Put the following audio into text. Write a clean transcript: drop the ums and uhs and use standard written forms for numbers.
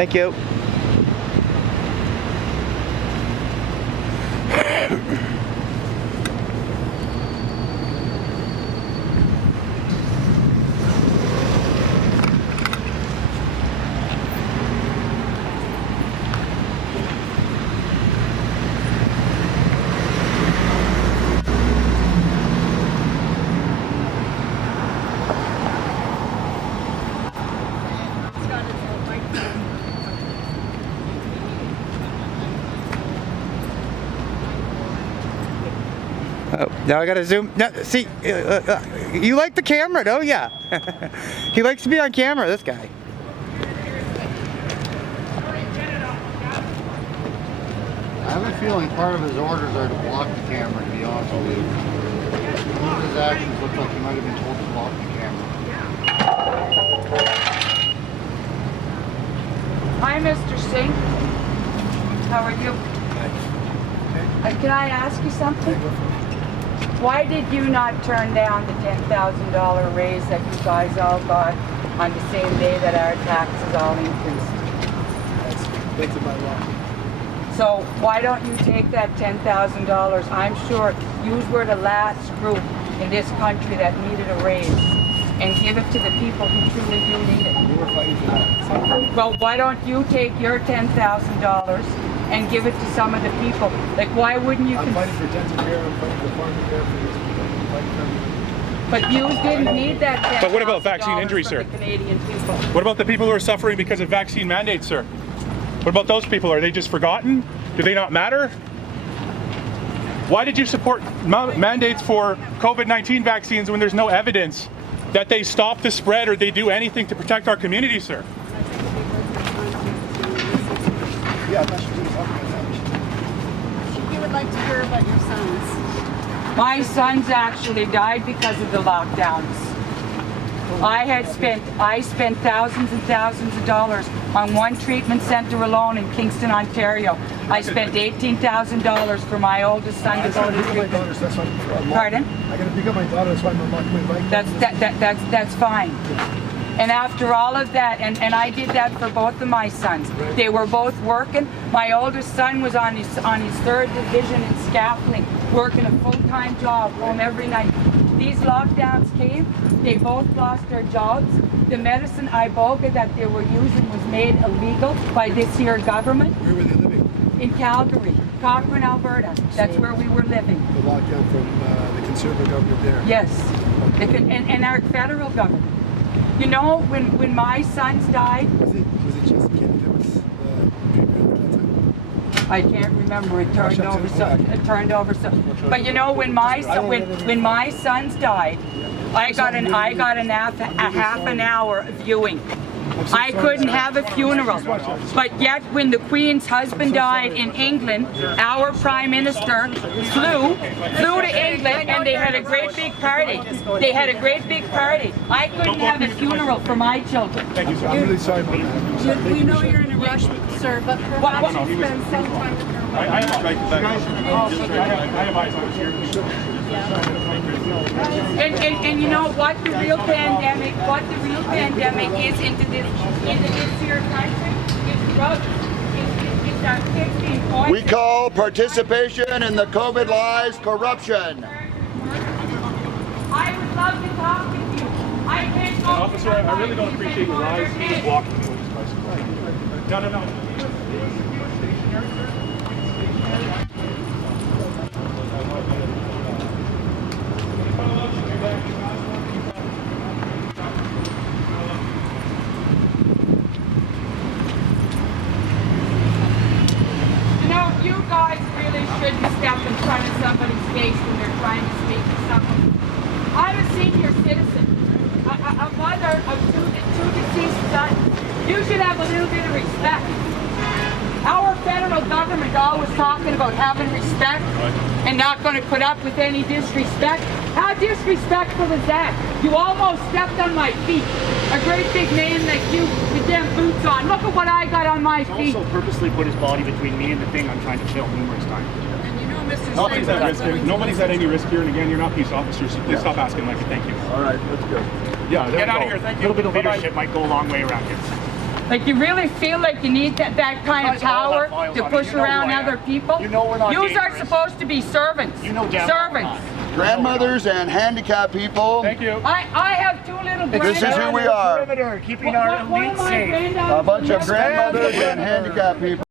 Thank you. Oh, now I gotta zoom. No, see, you like the camera, don't ya? He likes to be on camera, this guy. I have a feeling part of his orders are to block the camera, to be honest with you. Some of his actions look like he might have been told to block the camera. Hi, Mr. Singh. How are you? Can I ask you something? Why did you not turn down the $10,000 raise that you guys all got on the same day that our taxes all increased? That's about law. So why don't you take that $10,000? I'm sure you were the last group in this country that needed a raise, and give it to the people who truly do need it. We were fighting for that. Well, why don't you take your $10,000 and give it to some of the people? Like, why wouldn't you? I'm fighting for dental care, I'm fighting for farming care, for these people. I'm fighting for everything. But you didn't need that $10,000 But what about vaccine injury, from sir? the Canadian people. What about the people who are suffering because of vaccine mandates, sir? What about those people? Are they just forgotten? Do they not matter? Why did you support mandates for COVID-19 vaccines when there's no evidence that they stop the spread or they do anything to protect our community, sir? Yeah, I'm not sure who's talking about that. You would like to hear about your sons. My sons actually died because of the lockdowns. I spent thousands and thousands of dollars on one treatment center alone in Kingston, Ontario. I spent $18,000 for my oldest son to go to treatment. Pardon? I gotta pick up my daughter, that's why I'm unlocking my bike. That's fine. And after all of that, and I did that for both of my sons. They were both working. My oldest son was on his third division in scaffolding, working a full-time job, home every night. These lockdowns came, they both lost their jobs. The medicine Iboga that they were using was made illegal by this here government. Where were they living? In Calgary, Cochrane, Alberta. That's where we were living. The lockdown from the conservative government there. Yes, and our federal government. You know, when my sons died, Was it just Canada that was treatment at that time? I can't remember. It turned over so. But you know, when my sons died, I got a half an hour viewing. I couldn't have a funeral. But yet, when the Queen's husband died in England, our Prime Minister flew to England, and they had a great big party. They had a great big party. I couldn't have a funeral for my children. Thank you, sir. I'm really sorry about that. We know you're in a rush, sir, but perhaps you spend some time with your I have eyes on it here. And you know what the real pandemic is into this here country? It's drugs. It's our kids being poisoned. We call participation in the COVID lies corruption. I would love to talk with you. I can't go. Officer, I really don't appreciate your lies. You're just walking away. No. You guys really shouldn't step in front of somebody's face when they're trying to speak to someone. I'm a senior citizen, a mother of two deceased sons. You should have a little bit of respect. Our federal government always talking about having respect and not going to put up with any disrespect. How disrespectful is that? You almost stepped on my feet. A great big man like you with them boots on. Look at what I got on my feet. Also purposely put his body between me and the thing I'm trying to kill numerous times. And you know, Mr. Nobody's at risk here. Nobody's at any risk here. And again, you're not peace officers, so please stop asking like it. Thank you. All right, let's go. Yeah, Get out of here. Thank you. A little bit of leadership might go a long way around here. Like you really feel like you need that kind of guys all power have files to on me. push You know around who I am. other people? You know we're not Yous are dangerous. supposed to be servants. You know damn well we're servants. not. Grandmothers and handicapped people. Thank you. I have 2 little This is who we are. Keeping our One of elite my safe. granddaughters A bunch of never- grandmothers and handicapped people.